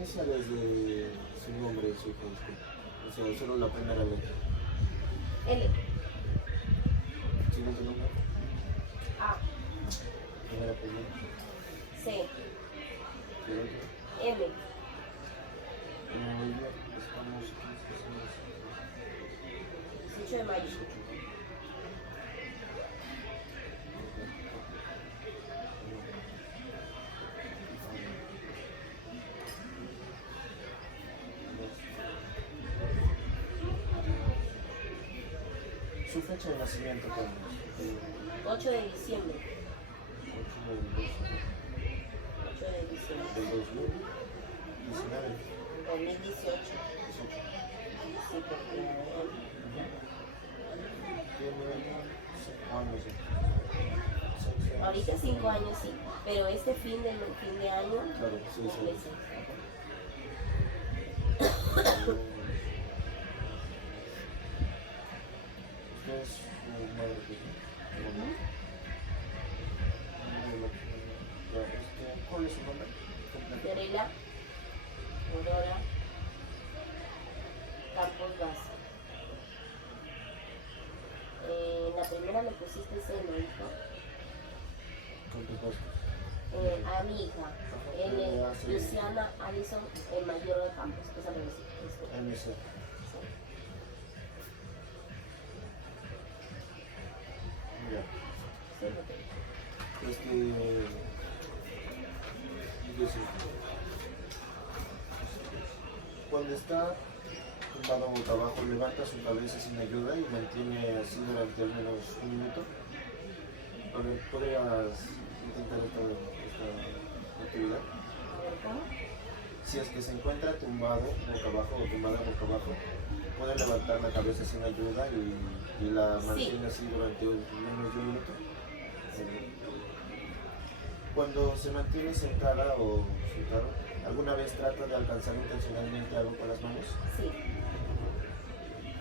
iniciales de su nombre y su disculpe. O sea, solo la primera letra. L. Siguiente nombre. A. Primera apellido. C. Siguiente. M. Muy bien, estamos 18 de mayo. 18. Su fecha de nacimiento, Carlos. 8 de diciembre. 8 8 de diciembre. del 2019. 2018. 18. Sí, porque Tiene 5 años. ahorita 5 años sí, pero este fin de año Claro, sí, cumple sí. 6. Usted es su madre, ¿cuál es su nombre completo? Fiorella Aurora Campos Vaz. La primera le pusiste seno, hijo. Campos Vázquez. A mi hija. Él es Luciana Allison, el mayor de Campos. Esa me dice. MC. Ya. Dice, cuando está tumbado boca abajo, levanta su cabeza sin ayuda y mantiene así durante al menos un minuto. ¿Podrías intentar esta actividad? ¿Cómo? Si es que se encuentra tumbado boca abajo o tumbada boca abajo, puede levantar la cabeza sin ayuda y la mantiene así durante menos de un minuto. Cuando se mantiene sentada o sentado, ¿alguna vez trata de alcanzar intencionalmente algo con las manos? Sí.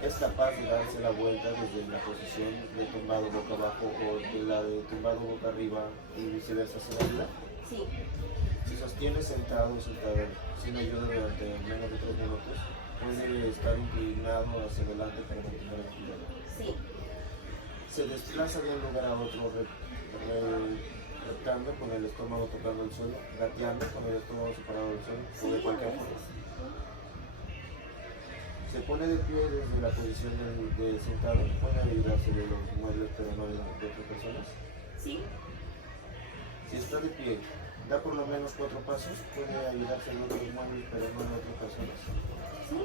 ¿Es capaz de darse la vuelta desde la posición de tumbado boca abajo o de la de tumbado boca arriba y viceversa sin ayuda? Sí. Si sostiene sentado o sentada sin ayuda durante menos de 3 minutos, puede estar inclinado hacia adelante para mantener la actividad. Sí. Se desplaza de un lugar a otro reptando con el estómago tocando el suelo, gateando con el estómago separado del suelo o de cualquier forma. Se pone de pie desde la posición de sentado, puede ayudarse de los muebles pero no de otras personas. Sí. Si está de pie, da por lo menos 4 pasos, puede ayudarse de otros muebles pero no de otras personas. Sí.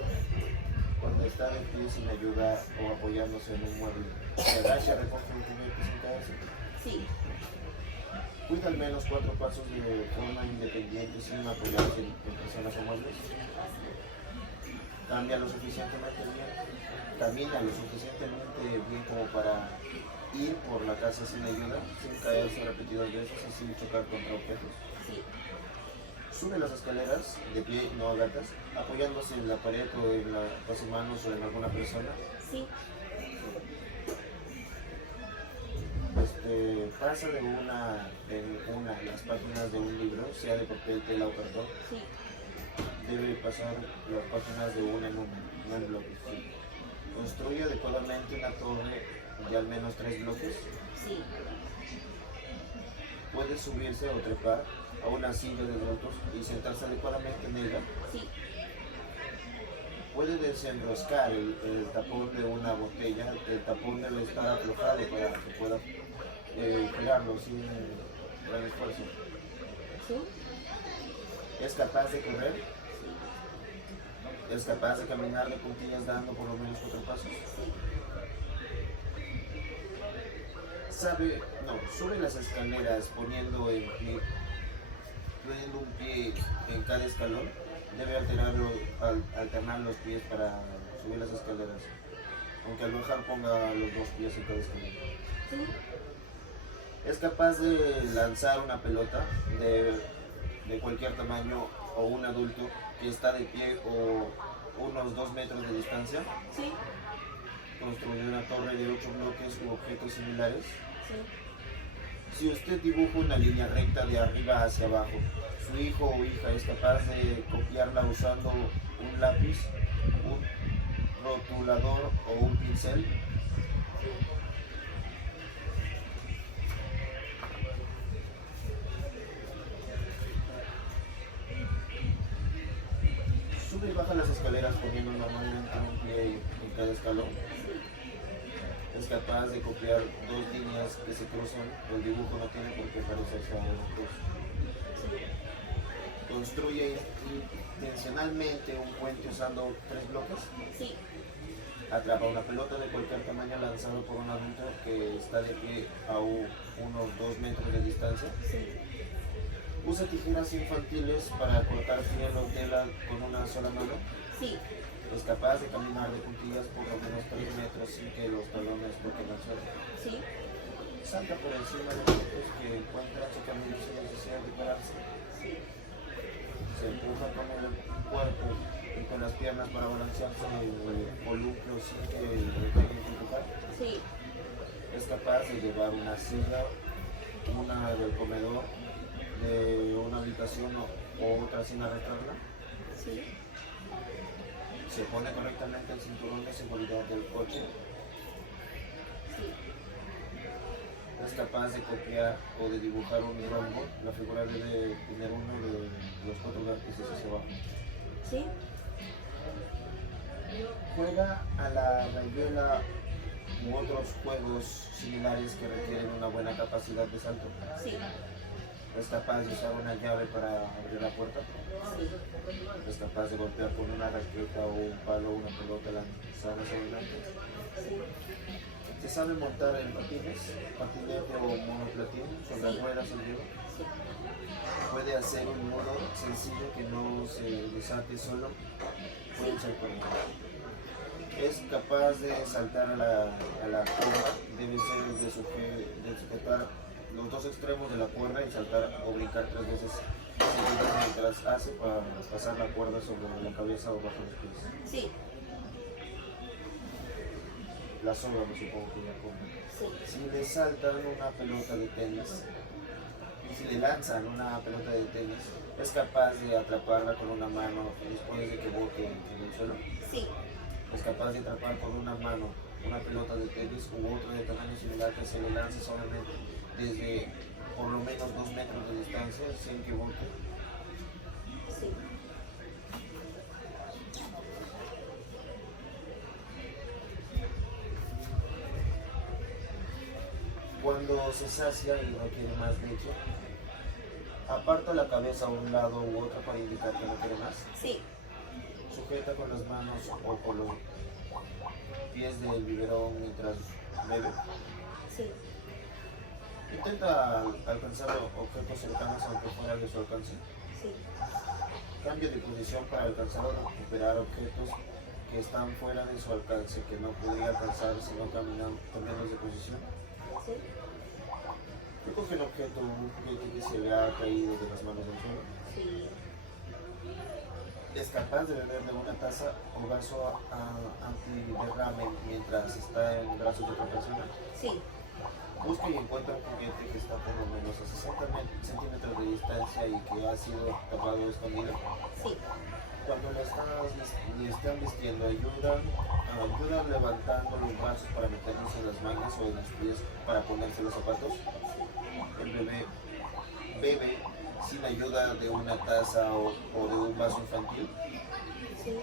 Cuando está de pie sin ayuda o apoyándose en un mueble, se agacha, recoge un juguete sin caerse. Sí. Cuida al menos 4 pasos de forma independiente sin apoyarse en personas o muebles. Camina lo suficientemente bien como para ir por la casa sin ayuda, sin caerse repetidas veces y sin chocar contra objetos. Sí. Sube las escaleras de pie, no a gatas, apoyándose en la pared o en las manos o en alguna persona. Sí. Pasa de una en las páginas de un libro, sea de papel, tela o cartón. Sí. Debe pasar las páginas de una en una, no en bloques. Sí. Construye adecuadamente una torre de al menos 3 bloques. Sí. Puede subirse o trepar a una silla de adultos y sentarse adecuadamente en ella. Sí. Puede desenroscar el tapón de una botella. El tapón debe estar aflojado para que pueda girarlo sin gran esfuerzo. Sí. Es capaz de correr. Es capaz de caminar de puntillas dando por lo menos 4 pasos. Sube las escaleras poniendo un pie en cada escalón. Debe alternar los pies para subir las escaleras. Aunque al bajar ponga los 2 pies en cada escalón. Sí. Es capaz de lanzar una pelota de cualquier tamaño o un adulto que está de pie o unos 2 metros de distancia. Sí. Construye una torre de 8 bloques u objetos similares. Sí. Si usted dibuja una línea recta de arriba hacia abajo, su hijo o hija es capaz de copiarla usando un lápiz, un rotulador o un pincel. Sube y baja las escaleras poniendo normalmente un pie en cada escalón. Es capaz de copiar dos líneas que se cruzan. El dibujo no tiene por qué parecerse a una cruz. Construye intencionalmente un puente usando 3 bloques. Sí. Atrapa una pelota de cualquier tamaño lanzado por un adulto que está de pie a unos 2 metros de distancia. Sí. Usa tijeras infantiles para cortar piel o tela con una sola mano. Sí. Es capaz de caminar de puntillas por lo menos 3 metros sin que los talones toquen el suelo. Sí. Salta por encima de objetos que encuentra su camino sin necesidad de pararse. Sí. Se empuja con el cuerpo y con las piernas para balancearse en el columpio sin que lo tengan que empujar. Sí. Es capaz de llevar una silla, una del comedor, de una habitación o otra sin arrastrarla. Sí. Se pone correctamente el cinturón de seguridad del coche. Sí. Es capaz de copiar o de dibujar un rombo. La figura debe tener uno de los 4 vértices hacia abajo. Sí. Juega a la rayuela u otros juegos similares que requieren una buena capacidad de salto. Sí. Es capaz de usar una llave para abrir la puerta. Sí. Es capaz de golpear con una raqueta o un palo o una pelota lanzada hacia adelante. Sí. Se sabe montar en patines, patinete o monoplatín sobre Sí. ruedas o hielo. Sí. Puede hacer un modo sencillo que no se desate solo. Puede ser cómodo. Es capaz de saltar a la cuerda. Debe ser de sujetar los 2 extremos de la cuerda y saltar o brincar 3 veces seguidas mientras hace para pasar la cuerda sobre la cabeza o bajo los pies. Sí. La soga, me supongo que la compra. Sí. Si le saltan una pelota de tenis, si le lanzan una pelota de tenis, es capaz de atraparla con una mano después de que bote en el suelo. Sí. Es capaz de atrapar con una mano una pelota de tenis u otra de tamaño similar que se le lance solamente desde por lo menos 2 metros de distancia sin que bote. Sí. Cuando se sacia y requiere más leche, aparta la cabeza a un lado u otro para indicar que no quiere más. Sí. Sujeta con las manos o con los pies del biberón mientras bebe. Sí. Intenta alcanzar objetos cercanos aunque fuera de su alcance. Sí. Cambia de posición para alcanzar o recuperar objetos que están fuera de su alcance, que no podría alcanzar si no cambiando de posición. Sí. Recoge un objeto, un juguete que se le ha caído de las manos del suelo. Sí. Es capaz de beber de una taza o vaso antiderrame mientras está en brazos de otra persona. Sí. Busca y encuentra un juguete que está por lo menos a 60 centímetros de distancia y que ha sido tapado o escondido. Sí. Cuando le están vistiendo, ayudan levantando los brazos para meterlos en las mangas o en los pies para ponerse los zapatos. El bebé bebe sin ayuda de una taza o de un vaso infantil. Sí.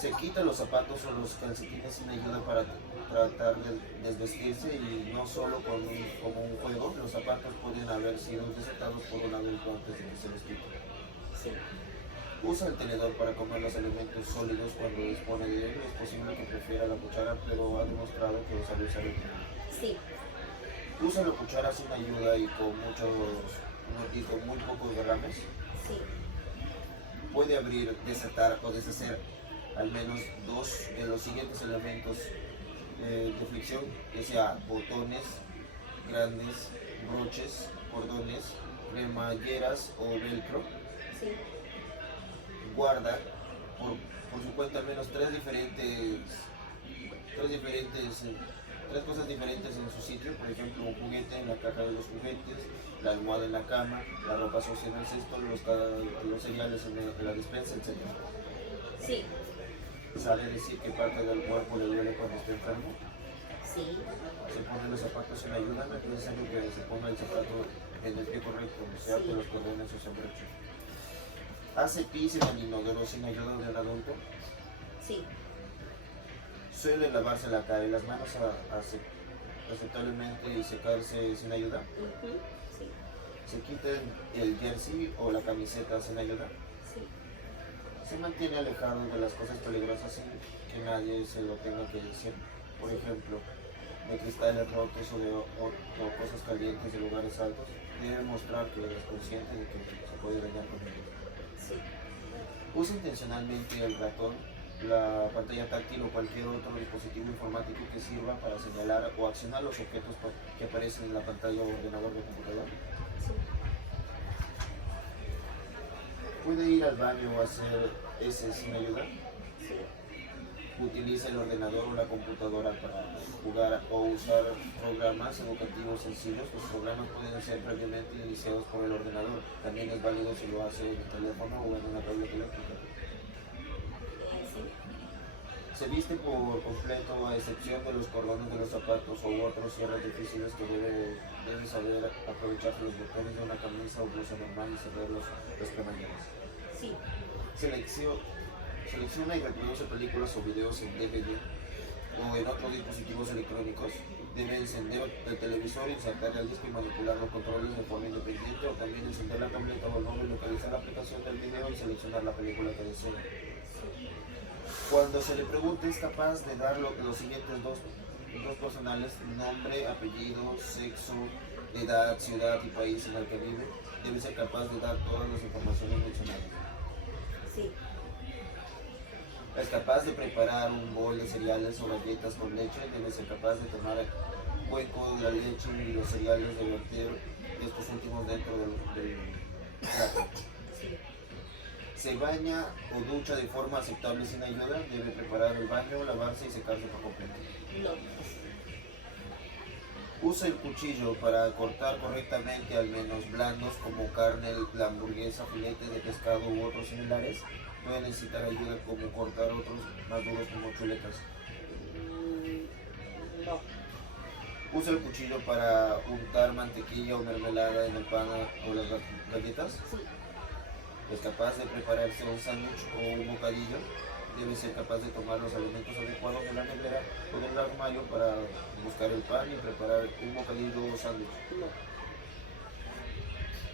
Se quita los zapatos o los calcetines sin ayuda para tratar de desvestirse y no solo como un juego. Los zapatos pueden haber sido desatados por un adulto antes de que se les quite. Sí. Usa el tenedor para comer los alimentos sólidos cuando dispone de ello. Es posible que prefiera la cuchara, pero ha demostrado que sabe usar el tenedor. Sí. Usa la cuchara sin ayuda y con muy pocos derrames. Sí. Puede abrir, desatar o deshacer al menos 2 de los siguientes elementos de fricción, que sea botones grandes, broches, cordones, cremalleras o velcro. Sí. Guarda por su cuenta al menos tres diferentes tres cosas diferentes en su sitio, por ejemplo, un juguete en la caja de los juguetes, la almohada en la cama, la ropa sucia en el cesto, los cereales en la despensa, etc. Sí, ¿Sale decir que parte del cuerpo le duele cuando está enfermo? sí, Se ponen los zapatos sin ayuda, no es necesario que se ponga el zapato en el pie correcto, o sea, que los cordones o sombrero. ¿Hace pis en el inodoro sin ayuda de un adulto? sí, ¿Suele lavarse la cara y las manos aceptablemente y secarse sin ayuda? ujú, sí, ¿Se quita el jersey o la camiseta sin ayuda? sí, ¿Se mantiene alejado de las cosas peligrosas sin que nadie se lo tenga que decir? Por ejemplo, de cristales rotos o cosas calientes de lugares altos. Debe mostrar que es consciente de que se puede dañar con ellos. sí, Usa intencionalmente el ratón, la pantalla táctil o cualquier otro dispositivo informático que sirva para señalar o accionar los objetos que aparecen en la pantalla o ordenador de computador. sí, Puede ir al baño o hacer ese sin ayuda. sí, Utiliza el ordenador o la computadora para jugar o usar programas educativos sencillos. Los programas pueden ser previamente iniciados por el ordenador. También es válido si lo hace en el teléfono o en una tableta eléctrica. sí, Se viste por completo a excepción de los cordones de los zapatos u otros cierres difíciles que debe saber aprovechar los botones de una camisa o blusa normal y cerrar los cremalleras. sí, Selecciona y reproduce películas o videos en DVD o en otros dispositivos electrónicos. Debe encender el televisor, insertar el disco y manipular los controles de forma independiente, o también encender la tableta o el móvil, localizar la aplicación del video y seleccionar la película que desea. Cuando se le pregunte, es capaz de dar los siguientes dos personales: nombre, apellido, sexo, edad, ciudad y país en el que vive. Debe ser capaz de dar todas las informaciones mencionadas. sí, Es capaz de preparar un bol de cereales o galletas con leche. Debe ser capaz de tomar cuenco de la leche y los cereales, de verter estos últimos dentro del plato. sí, Se baña o ducha de forma aceptable sin ayuda. Debe preparar el baño, lavarse y secarse por completo. no, Usa el cuchillo para cortar correctamente almenos blandos como carne, la hamburguesa, filetes de pescado u otros similares. Puede necesitar ayuda como cortar otros más duros como chuletas. no, Usa el cuchillo para untar mantequilla o mermelada en el pan o las galletas. sí, Es capaz de prepararse un sándwich o un bocadillo. Debe ser capaz de tomar los alimentos adecuados de la nevera o del armario para buscar el pan y preparar un bocadillo o sándwich. no,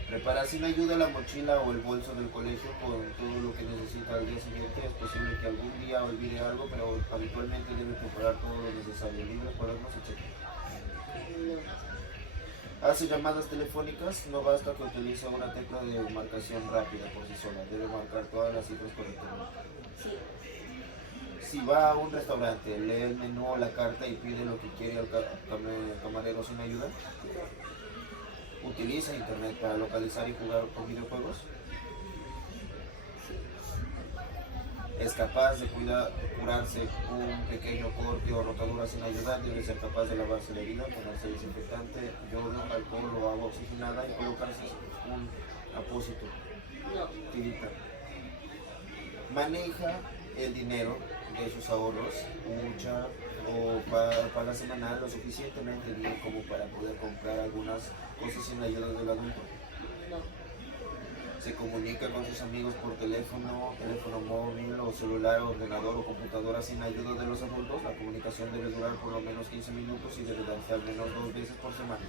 Prepara sin ayuda la mochila o el bolso del colegio con todo lo que necesita al día siguiente. Es posible que algún día olvide algo, pero habitualmente debe preparar todo lo necesario: libros, cuadernos, etc. no, Hace llamadas telefónicas. No basta que utilice una tecla de marcación rápida por sí sola. Debe marcar todas las cifras correctamente. sí, Si va a un restaurante, lee el menú o la carta y pide lo que quiere al camarero sin ayuda. no, Utiliza internet para localizar y jugar con videojuegos. sí, Es capaz de curarse un pequeño corte o rotadura sin ayuda. Debe ser capaz de lavarse la herida, ponerse desinfectante, yodo, alcohol o agua oxigenada y colocarse un apósito, no, tirita. Maneja el dinero de sus ahorros, mucha o para la semanal, lo suficientemente bien como para poder comprar algunas cosas sin la ayuda del adulto. no, Se comunica con sus amigos por teléfono, teléfono móvil o celular, ordenador o computadora sin ayuda de los adultos. La comunicación debe durar por lo menos 15 minutos y debe darse al menos 2 veces por semana.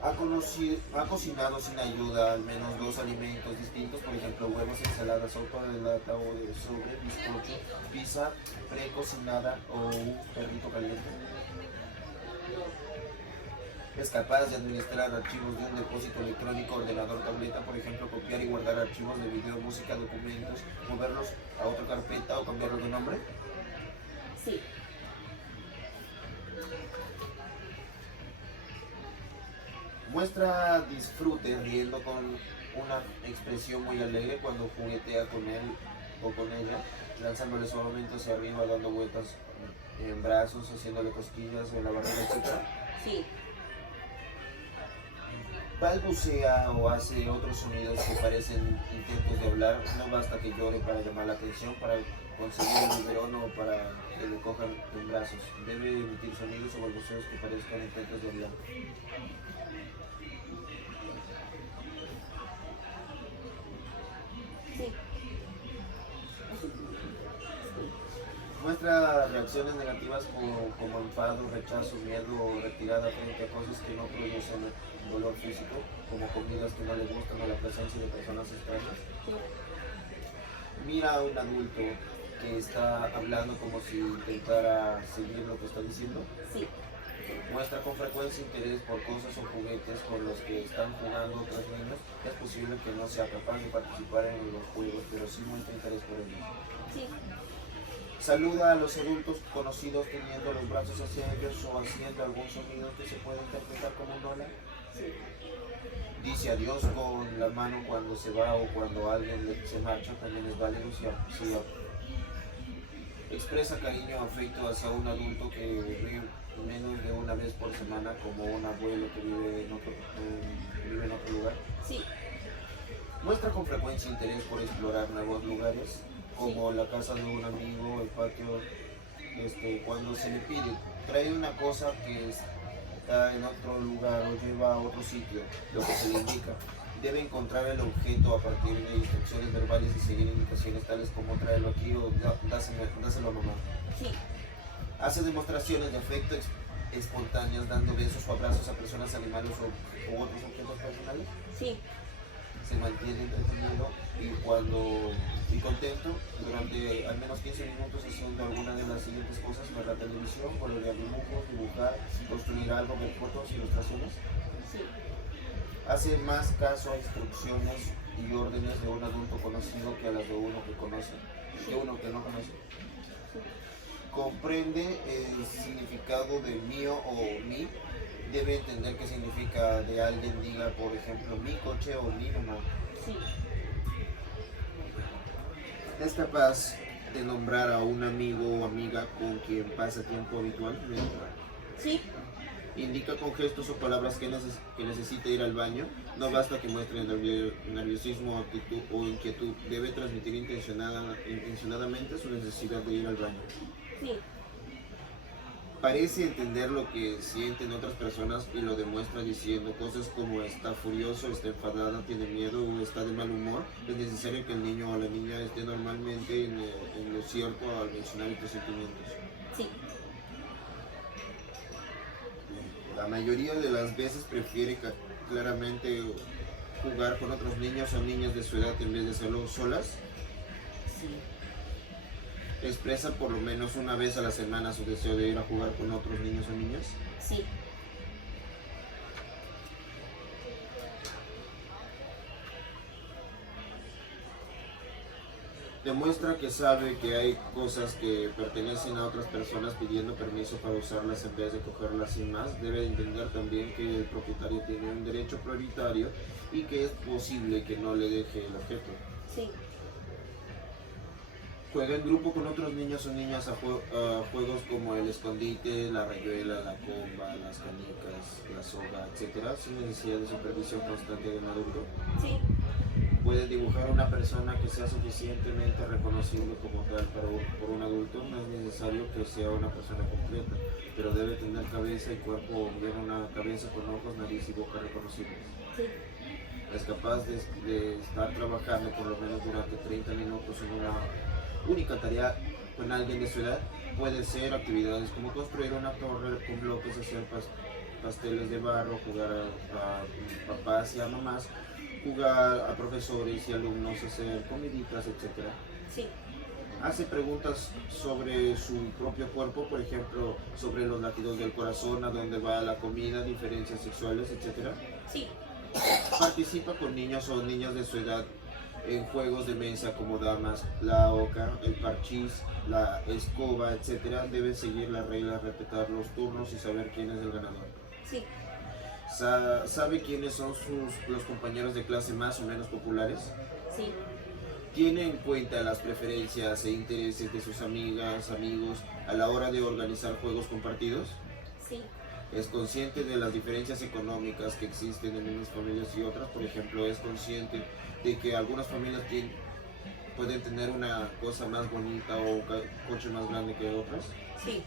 Ha cocinado sin ayuda al menos 2 alimentos distintos, por ejemplo, huevos, ensalada, sopa de lata o de sobre, bizcocho, pizza precocinada o un perrito caliente. Es capaz de administrar archivos de un depósito electrónico, ordenador, tableta, por ejemplo, copiar y guardar archivos de video, música, documentos, moverlos a otra carpeta o cambiarlos de nombre. sí, Muestra disfrute riendo con una expresión muy alegre cuando juguetea con él o con ella, lanzándole suavemente hacia arriba, dando vueltas en brazos, haciéndole cosquillas en la barriga, etc. Sí, Balbucea o hace otros sonidos que parecen intentos de hablar. No basta que llore para llamar la atención, para conseguir el biberón o para que le cojan en brazos. Debe emitir sonidos o balbuceos que parezcan intentos de hablar. sí, Muestra reacciones negativas como enfado, rechazo, miedo o retirada frente a cosas que no producen dolor físico, como comidas que no le gustan o la presencia de personas extrañas. sí, Mira a un adulto que está hablando como si intentara seguir lo que está diciendo. sí, Muestra con frecuencia interés por cosas o juguetes con los que están jugando otros niños. Es posible que no sea capaz de participar en los juegos, pero sí muestra interés por ellos. sí, Saluda a los adultos conocidos teniendo los brazos hacia ellos o haciendo algún sonido que se puede interpretar como un hola. sí, Dice adiós con la mano cuando se va o cuando alguien se marcha, también es válido. Si expresa cariño o afecto hacia un adulto que ve menos de una vez por semana, como un abuelo que vive en otro lugar. sí, Muestra con frecuencia interés por explorar nuevos lugares, como la casa de un amigo, el patio. Cuando se le pide, trae una cosa que está en otro lugar o lleva a otro sitio, lo que se le indica. Debe encontrar el objeto a partir de instrucciones verbales y seguir indicaciones tales como tráelo aquí o dáselo a mamá. sí, Hace demostraciones de afecto espontáneas, dando besos o abrazos a personas, animales u otros objetos personales. sí, Se mantiene entretenido y contento durante al menos 15 minutos haciendo alguna de las siguientes cosas: ver la televisión, colorear dibujos, dibujar, construir algo, ver fotos, ilustraciones. sí, Hace más caso a instrucciones y órdenes de un adulto conocido que a las de uno que conoce, que uno que no conoce. Comprende el significado de mío o mi. Debe entender qué significa de alguien diga, por ejemplo, mi coche o mi mamá. sí, Es capaz de nombrar a un amigo o amiga con quien pasa tiempo habitualmente. sí, Indica con gestos o palabras que necesita ir al baño. No basta que muestre nerviosismo o inquietud. Debe transmitir intencionadamente su necesidad de ir al baño. sí, Parece entender lo que sienten otras personas y lo demuestra diciendo cosas como está furioso, está enfadada, tiene miedo o está de mal humor. Es necesario que el niño o la niña esté normalmente en lo cierto al mencionar estos sentimientos. sí, La mayoría de las veces prefiere claramente jugar con otros niños o niñas de su edad en vez de hacerlo solas. sí, Expresa por lo menos una vez a la semana su deseo de ir a jugar con otros niños o niñas. sí, Demuestra que sabe que hay cosas que pertenecen a otras personas pidiendo permiso para usarlas en vez de cogerlas sin más. Debe entender también que el propietario tiene un derecho prioritario y que es posible que no le deje el objeto. sí, Juega en grupo con otros niños o niñas a juegos como el escondite, la rayuela, la comba, las canicas, la soga, etc., sin necesidad de supervisión constante de un adulto. sí, Puede dibujar una persona que sea suficientemente reconocible como tal por un adulto. No es necesario que sea una persona completa, pero debe tener cabeza y cuerpo, o bien una cabeza con ojos, nariz y boca reconocibles. sí, Es capaz de estar trabajando por lo menos durante 30 minutos en una única tarea con alguien de su edad. Puede ser actividades como construir una torre con bloques, hacer pasteles de barro, jugar a papás y a mamás, jugar a profesores y alumnos, hacer comiditas, etc. sí, Hace preguntas sobre su propio cuerpo, por ejemplo, sobre los latidos del corazón, a dónde va la comida, diferencias sexuales, etc. sí, Participa con niños o niñas de su edad en juegos de mesa como damas, la oca, el parchís, la escoba, etc. Debe seguir las reglas, respetar los turnos y saber quién es el ganador. sí, ¿Sabe quiénes son los compañeros de clase más o menos populares? sí, ¿Tiene en cuenta las preferencias e intereses de sus amigas, amigos a la hora de organizar juegos compartidos? Sí, ¿Es consciente de las diferencias económicas que existen en unas familias y otras? Por ejemplo, ¿es consciente de que algunas familias pueden tener una cosa más bonita o un coche más grande que otras? sí,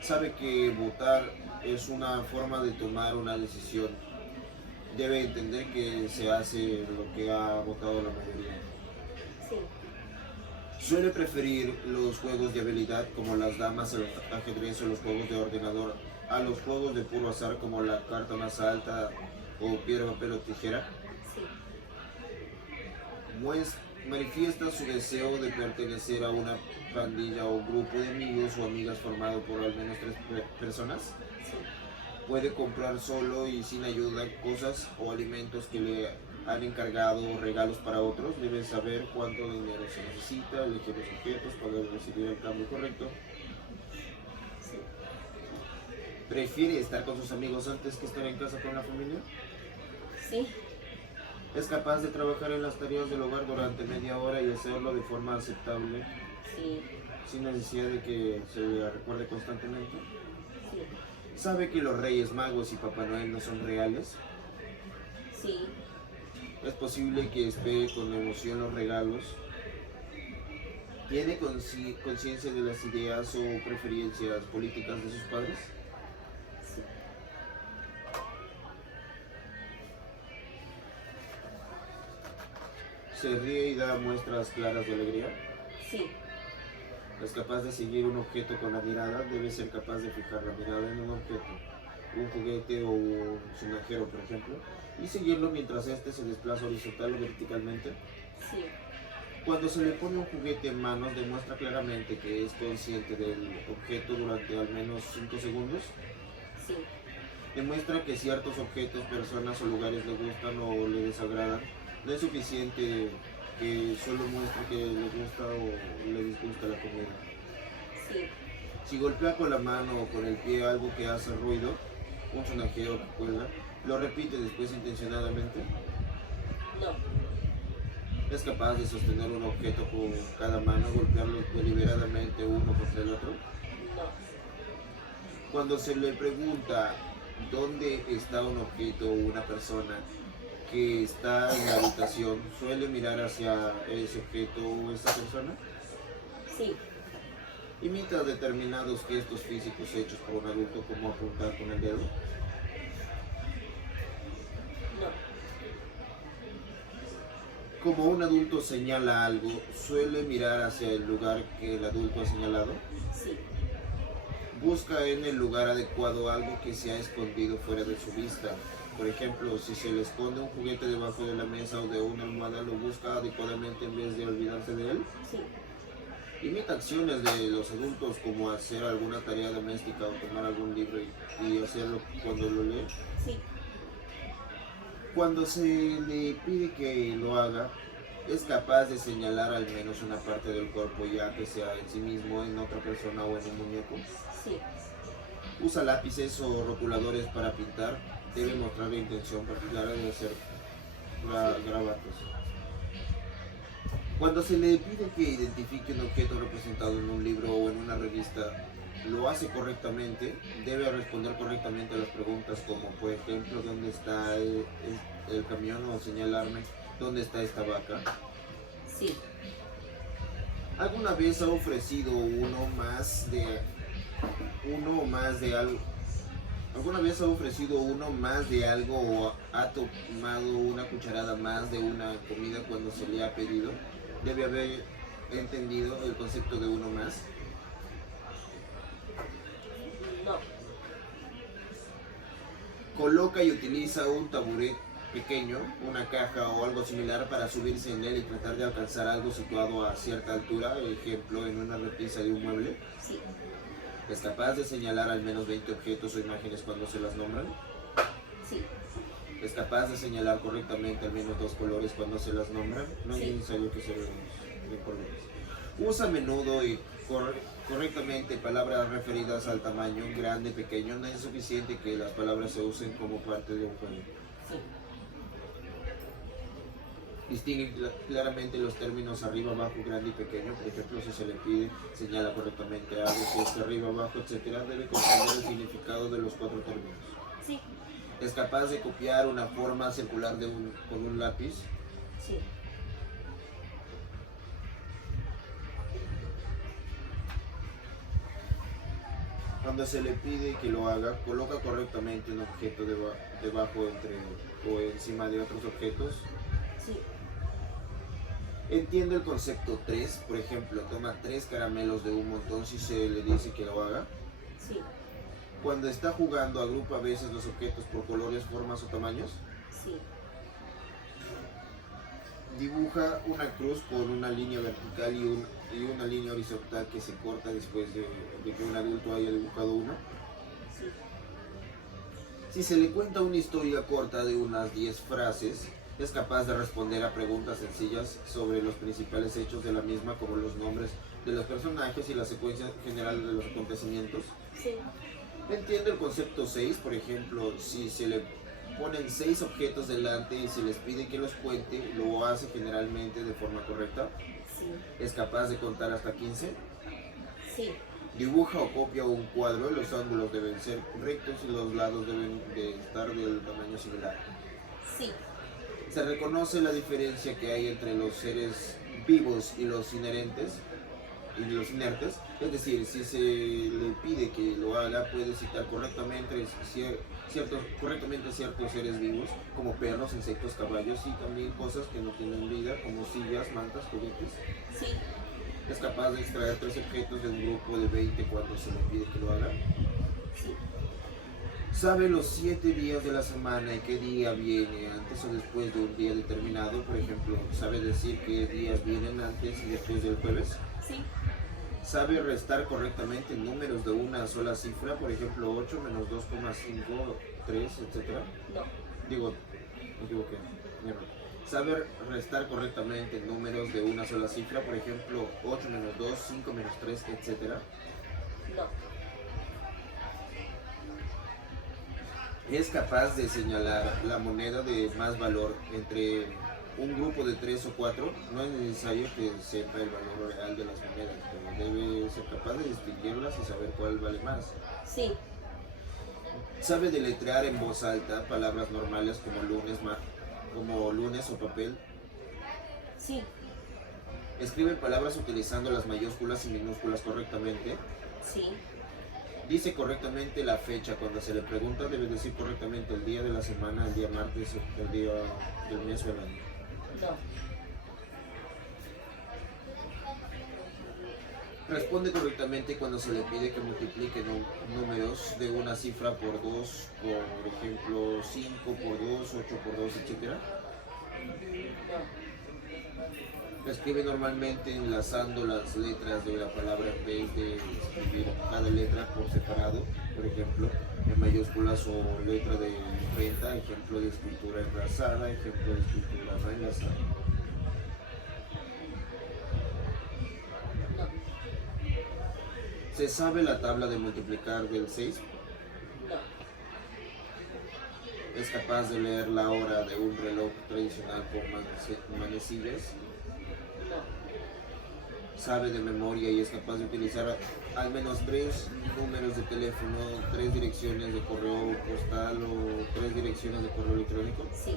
¿Sabe que votar es una forma de tomar una decisión? Debe entender que se hace lo que ha votado la mayoría. sí, Suele preferir los juegos de habilidad como las damas, el ajedrez o los juegos de ordenador a los juegos de puro azar como la carta más alta o piedra, papel o tijera. sí, Manifiesta su deseo de pertenecer a una pandilla o grupo de amigos o amigas formado por al menos 3 personas. sí, Puede comprar solo y sin ayuda cosas o alimentos que le han encargado o regalos para otros. Debe saber cuánto dinero se necesita, elegir los objetos para recibir el cambio correcto. sí, ¿Prefiere estar con sus amigos antes que estar en casa con la familia? sí, ¿Es capaz de trabajar en las tareas del hogar durante media hora y hacerlo de forma aceptable, sí, sin necesidad de que se le recuerde constantemente? sí, ¿Sabe que los Reyes Magos y Papá Noel no son reales? sí, ¿Es posible que espere con emoción los regalos? ¿Tiene conciencia de las ideas o preferencias políticas de sus padres? sí, ¿Se ríe y da muestras claras de alegría? sí, ¿Es capaz de seguir un objeto con la mirada? Debe ser capaz de fijar la mirada en un objeto, un juguete o un sonajero, por ejemplo, y seguirlo mientras éste se desplaza horizontal o verticalmente. sí, Cuando se le pone un juguete en manos, demuestra claramente que es consciente del objeto durante al menos 5 segundos. sí, Demuestra que ciertos objetos, personas o lugares le gustan o le desagradan. No es suficiente que solo muestre que le gusta o le disgusta la comida. sí, Si golpea con la mano o con el pie algo que hace ruido, un sonajero que cuelga, lo repite después intencionadamente. no, Es capaz de sostener un objeto con cada mano, golpearlo deliberadamente uno contra el otro. no, Cuando se le pregunta dónde está un objeto o una persona que está en la habitación, ¿suele mirar hacia ese objeto o esa persona? sí, Imita determinados gestos físicos hechos por un adulto, como apuntar con el dedo. no, Como un adulto señala algo, ¿suele mirar hacia el lugar que el adulto ha señalado? sí, Busca en el lugar adecuado algo que se ha escondido fuera de su vista. Por ejemplo, si se le esconde un juguete debajo de la mesa o de una almohada, lo busca adecuadamente en vez de olvidarse de él. sí, Imita acciones de los adultos como hacer alguna tarea doméstica o tomar algún libro y hacerlo cuando lo lee. sí, Cuando se le pide que lo haga, es capaz de señalar al menos una parte del cuerpo, ya que sea en sí mismo, en otra persona o en un muñeco. sí, Usa lápices o rotuladores para pintar. Debe mostrar la intención clara de hacer grabatos. Cuando se le pide que identifique un objeto representado en un libro o en una revista, lo hace correctamente. Debe responder correctamente a las preguntas como, por ejemplo, ¿dónde está el camión? O señalarme, ¿dónde está esta vaca? sí, ¿Alguna vez ha ofrecido uno más de algo? ¿Alguna vez ha ofrecido uno más de algo o ha tomado una cucharada más de una comida cuando se le ha pedido? Debe haber entendido el concepto de uno más. no, Coloca y utiliza un taburete pequeño, una caja o algo similar para subirse en él y tratar de alcanzar algo situado a cierta altura, ejemplo, en una repisa de un mueble. sí, ¿Es capaz de señalar al menos 20 objetos o imágenes cuando se las nombran? sí, ¿Es capaz de señalar correctamente al menos 2 colores cuando se las nombran? No es Sí. necesario que se vean de colores. Usa a menudo y correctamente palabras referidas al tamaño, grande, pequeño. No es suficiente que las palabras se usen como parte de un juego. sí, Distingue claramente los términos arriba, abajo, grande y pequeño. Por ejemplo, si se le pide, señala correctamente algo, si es arriba, abajo, etcétera, debe comprender el significado de los 4 términos. Sí, Es capaz de copiar una forma circular con un lápiz. sí, Cuando se le pide que lo haga, coloca correctamente un objeto debajo entre o encima de otros objetos. sí, Entiende el concepto 3, por ejemplo, toma 3 caramelos de un montón si se le dice que lo haga. sí, Cuando está jugando, agrupa a veces los objetos por colores, formas o tamaños. sí, Dibuja una cruz con una línea vertical y una línea horizontal que se corta después de que un adulto haya dibujado uno. sí, Si se le cuenta una historia corta de unas 10 frases, es capaz de responder a preguntas sencillas sobre los principales hechos de la misma, como los nombres de los personajes y la secuencia general de los acontecimientos. sí, Entiende el concepto 6, por ejemplo, si se le ponen 6 objetos delante y se les pide que los cuente, lo hace generalmente de forma correcta. sí, Es capaz de contar hasta 15. sí, Dibuja o copia un cuadro y los ángulos deben ser rectos y los lados deben de estar del tamaño similar. sí, Se reconoce la diferencia que hay entre los seres vivos y los inertes, es decir, si se le pide que lo haga, puede citar correctamente ciertos seres vivos, como perros, insectos, caballos, y también cosas que no tienen vida, como sillas, mantas, juguetes. sí, Es capaz de extraer 3 objetos de un grupo de 20 cuando se le pide que lo haga. sí, Sabe los 7 días de la semana y qué día viene antes o después de un día determinado. Por ejemplo, sabe decir qué días vienen antes y después del jueves. sí, Sabe restar correctamente números de una sola cifra, por ejemplo 8 menos 2,5, 3, etc. no, Digo, me equivoqué. Mierda. Sabe restar correctamente números de una sola cifra, por ejemplo 8 menos 2, 5 menos 3, etc. no, Es capaz de señalar la moneda de más valor entre un grupo de 3 o 4. No es necesario que sepa el valor real de las monedas, pero debe ser capaz de distinguirlas y saber cuál vale más. sí, Sabe deletrear en voz alta palabras normales como lunes o papel. sí, Escribe palabras utilizando las mayúsculas y minúsculas correctamente. sí, Dice correctamente la fecha. Cuando se le pregunta, debe decir correctamente el día de la semana, el día martes, el día del mes o el año. no, Responde correctamente cuando se le pide que multiplique números de una cifra por 2, por ejemplo 5 por 2, 8 por 2, etc. no, Escribe normalmente enlazando las letras de la palabra en vez de escribir cada letra por separado, por ejemplo en mayúsculas o letra de imprenta, ejemplo de escritura enlazada, ejemplo de escritura no enlazada. no, ¿Se sabe la tabla de multiplicar del 6? no, Es capaz de leer la hora de un reloj tradicional con manecillas. no, Sabe de memoria y es capaz de utilizar al menos 3 números de teléfono, 3 direcciones de correo postal o 3 direcciones de correo electrónico. sí,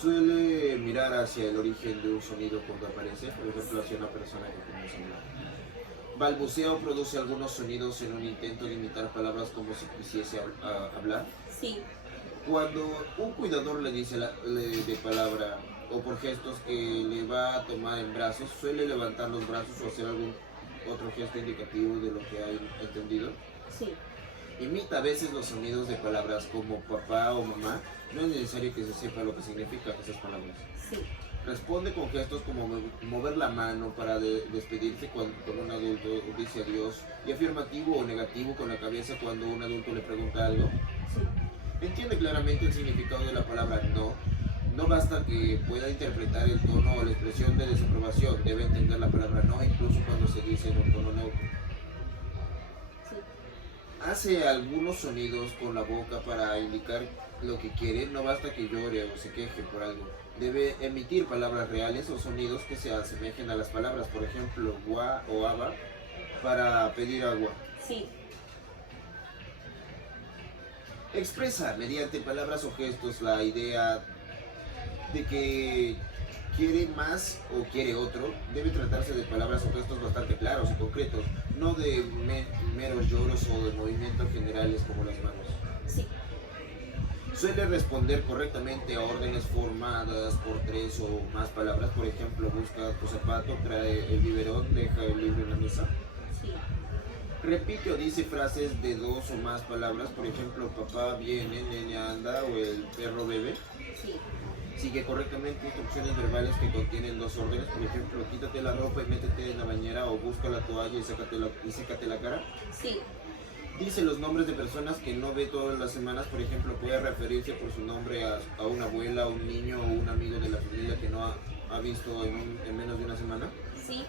Suele mirar hacia el origen de un sonido cuando aparece, por ejemplo hacia una persona que comienza a hablar. Balbucea o produce algunos sonidos en un intento de imitar palabras como si quisiese hablar. sí, Cuando un cuidador le dice de palabra o por gestos que le va a tomar en brazos, suele levantar los brazos o hacer algún otro gesto indicativo de lo que ha entendido. sí, Imita a veces los sonidos de palabras como papá o mamá. No es necesario que se sepa lo que significan esas palabras. sí, Responde con gestos como mover la mano para despedirse con un adulto, dice adiós, y afirmativo o negativo con la cabeza cuando un adulto le pregunta algo. sí, Entiende claramente el significado de la palabra no. No basta que pueda interpretar el tono o la expresión de desaprobación, debe entender la palabra no incluso cuando se dice en un tono neutro. sí, Hace algunos sonidos con la boca para indicar lo que quiere. No basta que llore o se queje por algo. Debe emitir palabras reales o sonidos que se asemejen a las palabras. Por ejemplo, gua o aba para pedir agua. Sí, Expresa mediante palabras o gestos la idea de que quiere más o quiere otro. Debe tratarse de palabras o gestos bastante claros y concretos, no de meros lloros o de movimientos generales como las manos. sí, Suele responder correctamente a órdenes formadas por 3 o más palabras. Por ejemplo, busca tu zapato, trae el biberón, deja el libro en la mesa. sí, Repite o dice frases de 2 o más palabras. Por ejemplo, papá viene, nene anda o el perro bebe. sí, Sigue correctamente instrucciones verbales que contienen 2 órdenes. Por ejemplo, quítate la ropa y métete en la bañera, o busca la toalla y sécate la cara. sí, Dice los nombres de personas que no ve todas las semanas. Por ejemplo, puede referirse por su nombre a una abuela, un niño o un amigo de la familia que no ha visto en menos de una semana. sí,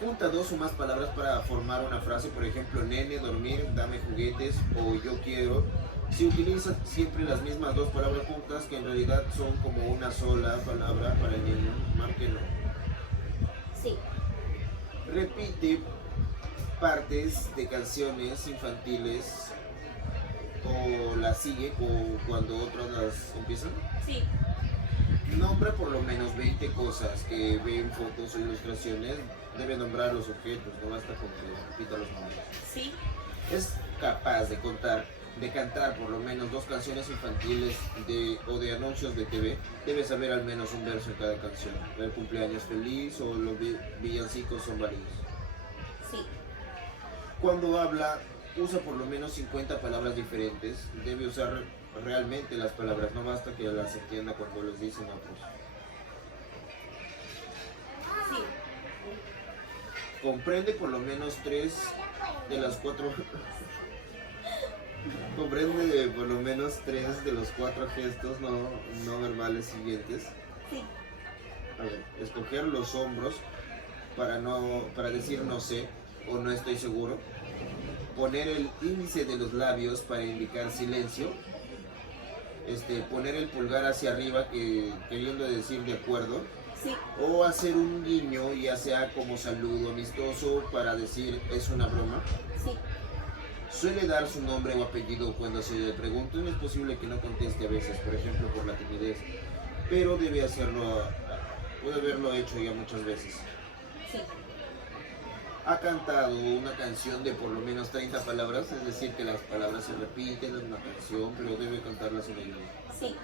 Junta 2 o más palabras para formar una frase. Por ejemplo, nene, dormir, dame juguetes o yo quiero. Se utilizan siempre las mismas 2 palabras juntas, que en realidad son como una sola palabra para el niño. Márquenlo. sí, Repite partes de canciones infantiles o las sigue cuando otras las empiezan. sí, Nombra por lo menos 20 cosas que ve en fotos o ilustraciones. Debe nombrar los objetos, no basta con que repita los nombres. sí, Es capaz de cantar por lo menos 2 canciones infantiles o de anuncios de TV. Debe saber al menos un verso en cada canción. El cumpleaños feliz o los villancicos son varios. sí, Cuando habla, usa por lo menos 50 palabras diferentes. Debe usar realmente las palabras, no basta que las entienda cuando les dicen otros. sí, Comprende por lo menos 3 de las 4 comprende por lo menos 3 de los 4 gestos no verbales siguientes. sí, A ver, escoger los hombros para decir no sé o no estoy seguro. Poner el índice de los labios para indicar silencio. Poner el pulgar hacia arriba queriendo decir de acuerdo. sí, O hacer un guiño, ya sea como saludo amistoso para decir es una broma. sí, Suele dar su nombre o apellido cuando se le pregunta. Es posible que no conteste a veces, por ejemplo por la timidez, pero debe hacerlo, puede haberlo hecho ya muchas veces. sí, Ha cantado una canción de por lo menos 30 palabras, es decir que las palabras se repiten en una canción, pero debe cantarlas en el sí,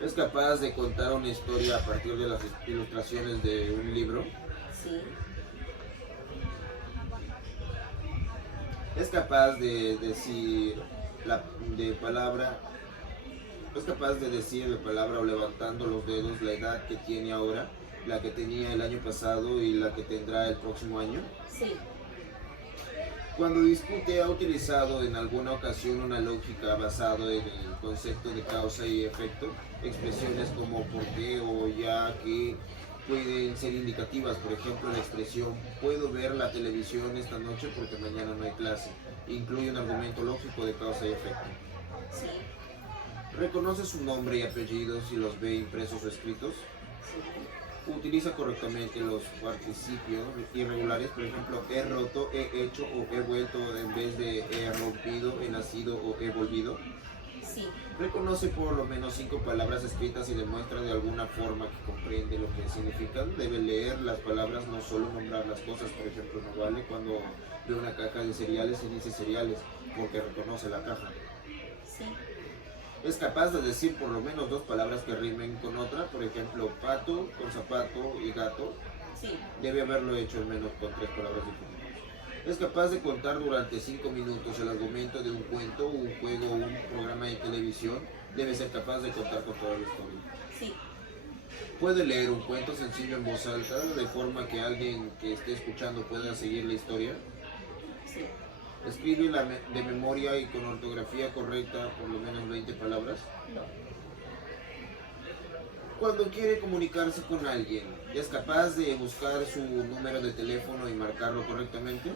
Es capaz de contar una historia a partir de las ilustraciones de un libro. sí, Es capaz de decir palabra. Es capaz de decir la palabra o levantando los dedos la edad que tiene ahora, la que tenía el año pasado y la que tendrá el próximo año. sí, Cuando discute, ha utilizado en alguna ocasión una lógica basada en el concepto de causa y efecto. Expresiones como por qué o ya que pueden ser indicativas. Por ejemplo, la expresión puedo ver la televisión esta noche porque mañana no hay clase. Incluye un argumento lógico de causa y efecto. sí, Reconoce su nombre y apellidos y los ve impresos o escritos. sí, Utiliza correctamente los participios irregulares. Por ejemplo, he roto, he hecho o he vuelto en vez de he rompido, he nacido o he volvido. sí, Reconoce por lo menos 5 palabras escritas y demuestra de alguna forma que comprende lo que significan. Debe leer las palabras, no solo nombrar las cosas. Por ejemplo, no vale cuando ve una caja de cereales y dice cereales, porque reconoce la caja. sí, Es capaz de decir por lo menos 2 palabras que rimen con otra. Por ejemplo, pato con zapato y gato. sí, Debe haberlo hecho al menos con 3 palabras diferentes. Es capaz de contar durante 5 minutos el argumento de un cuento, un juego o un programa de televisión. Debe ser capaz de contar con toda la historia. sí, Puede leer un cuento sencillo en voz alta, de forma que alguien que esté escuchando pueda seguir la historia. sí, Escribe de memoria y con ortografía correcta por lo menos 20 palabras. no, Cuando quiere comunicarse con alguien, ¿es capaz de buscar su número de teléfono y marcarlo correctamente?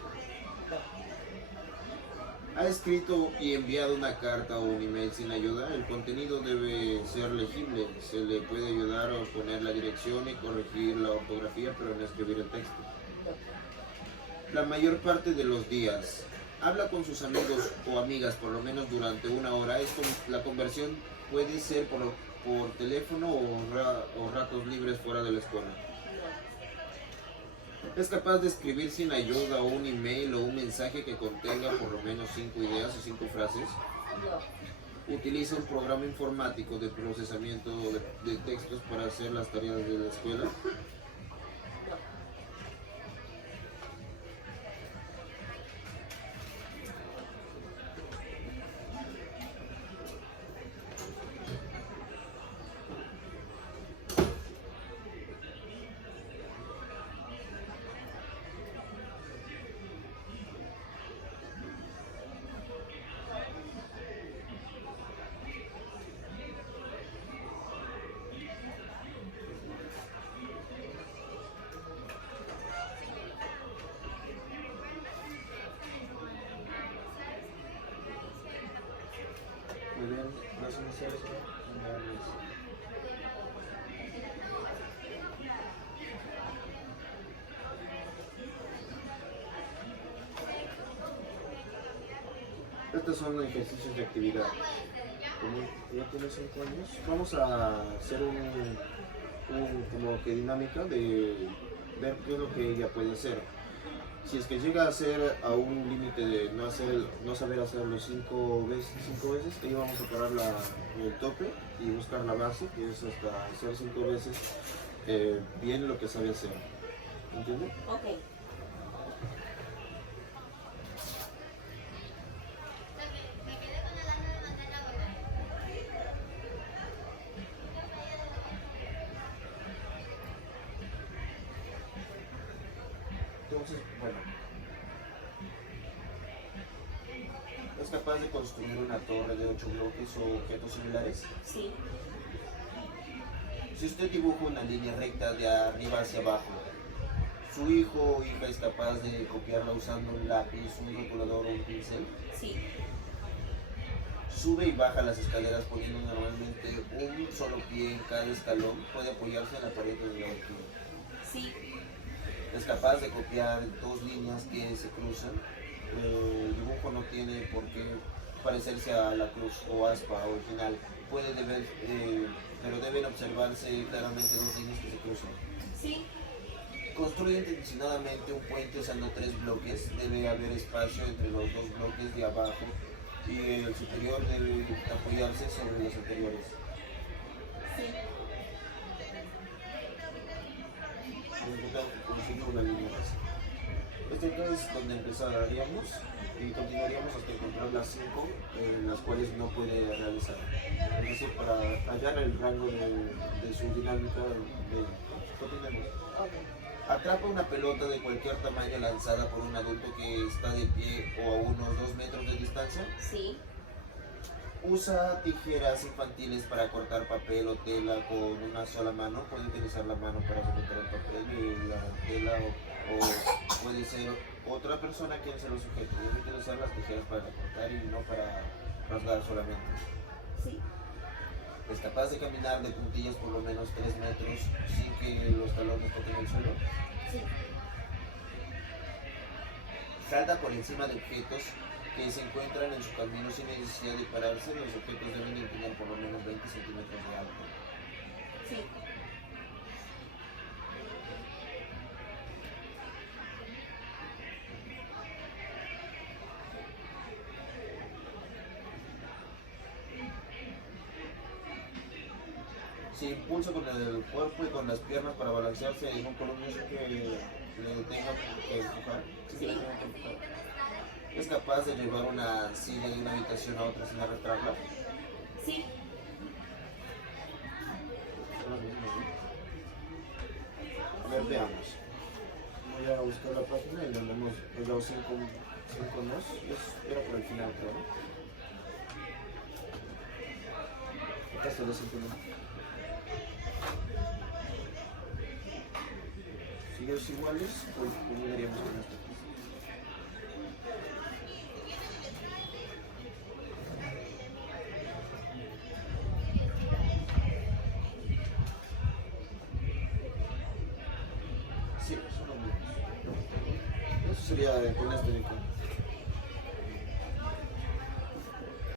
¿Ha escrito y enviado una carta o un email sin ayuda? El contenido debe ser legible. Se le puede ayudar a poner la dirección y corregir la ortografía, pero no escribir el texto. La mayor parte de los días, habla con sus amigos o amigas por lo menos durante una hora. La conversión puede ser por teléfono o ratos libres fuera de la escuela. Es capaz de escribir sin ayuda o un email o un mensaje que contenga por lo menos 5 ideas o 5 frases. Utiliza un programa informático de procesamiento de textos para hacer las tareas de la escuela. Muy bien, las iniciales son estos son ejercicios de actividad. Como ya tiene 5 años, vamos a hacer como que dinámica de ver qué es lo que ella puede hacer. Si es que llega a hacer a un límite de no saber hacerlo 5 veces, ahí vamos a parar el tope y buscar la base, que es hasta hacer 5 veces bien lo que sabe hacer. ¿Entiendes? Ok. Entonces, bueno, ¿es capaz de construir una torre de 8 bloques o objetos similares? Sí. Si usted dibuja una línea recta de arriba hacia abajo, ¿su hijo o hija es capaz de copiarla usando un lápiz, un rotulador o un pincel? Sí. Sube y baja las escaleras poniendo normalmente un solo pie en cada escalón, puede apoyarse en la pared de la altura. Sí. Es capaz de copiar 2 líneas que se cruzan. El dibujo no tiene por qué parecerse a la cruz o aspa original, pero deben observarse claramente 2 líneas que se cruzan. Sí. Construye intencionadamente un puente usando 3 bloques. Debe haber espacio entre los 2 bloques de abajo y el superior debe apoyarse sobre los anteriores. Sí. Construir una línea base. Este es donde empezaríamos y continuaríamos hasta encontrar las 5 las cuales no puede realizar. Es decir, para hallar el rango de su dinámica continuemos. Okay. Atrapa una pelota de cualquier tamaño lanzada por un adulto que está de pie o a unos 2 metros de distancia. Sí. Usa tijeras infantiles para cortar papel o tela con una sola mano. Puede utilizar la mano para sujetar el papel y la tela o puede ser otra persona quien se lo sujete. Debe utilizar las tijeras para cortar y no para rasgar solamente. Sí. Es capaz de caminar de puntillas por lo menos 3 metros sin que los talones toquen el suelo. Sí. Salta por encima de objetos que se encuentran en su camino sin necesidad de pararse. Los objetos deben de tener por lo menos 20 centímetros de alto. Sí. Se impulsa con el cuerpo y con las piernas para balancearse en un columpio sin que le tenga que empujar. Sí. Es capaz de llevar una silla de una habitación a otra sin arrastrarla. Sí. A ver, veamos. Voy a buscar la página y le hemos dado 5 nos. Era por el final, creo, ¿no? Acá está la 5 no. ellos iguales, pues culminaríamos con esto. Sí, son los mismos. Eso sería con este de acá.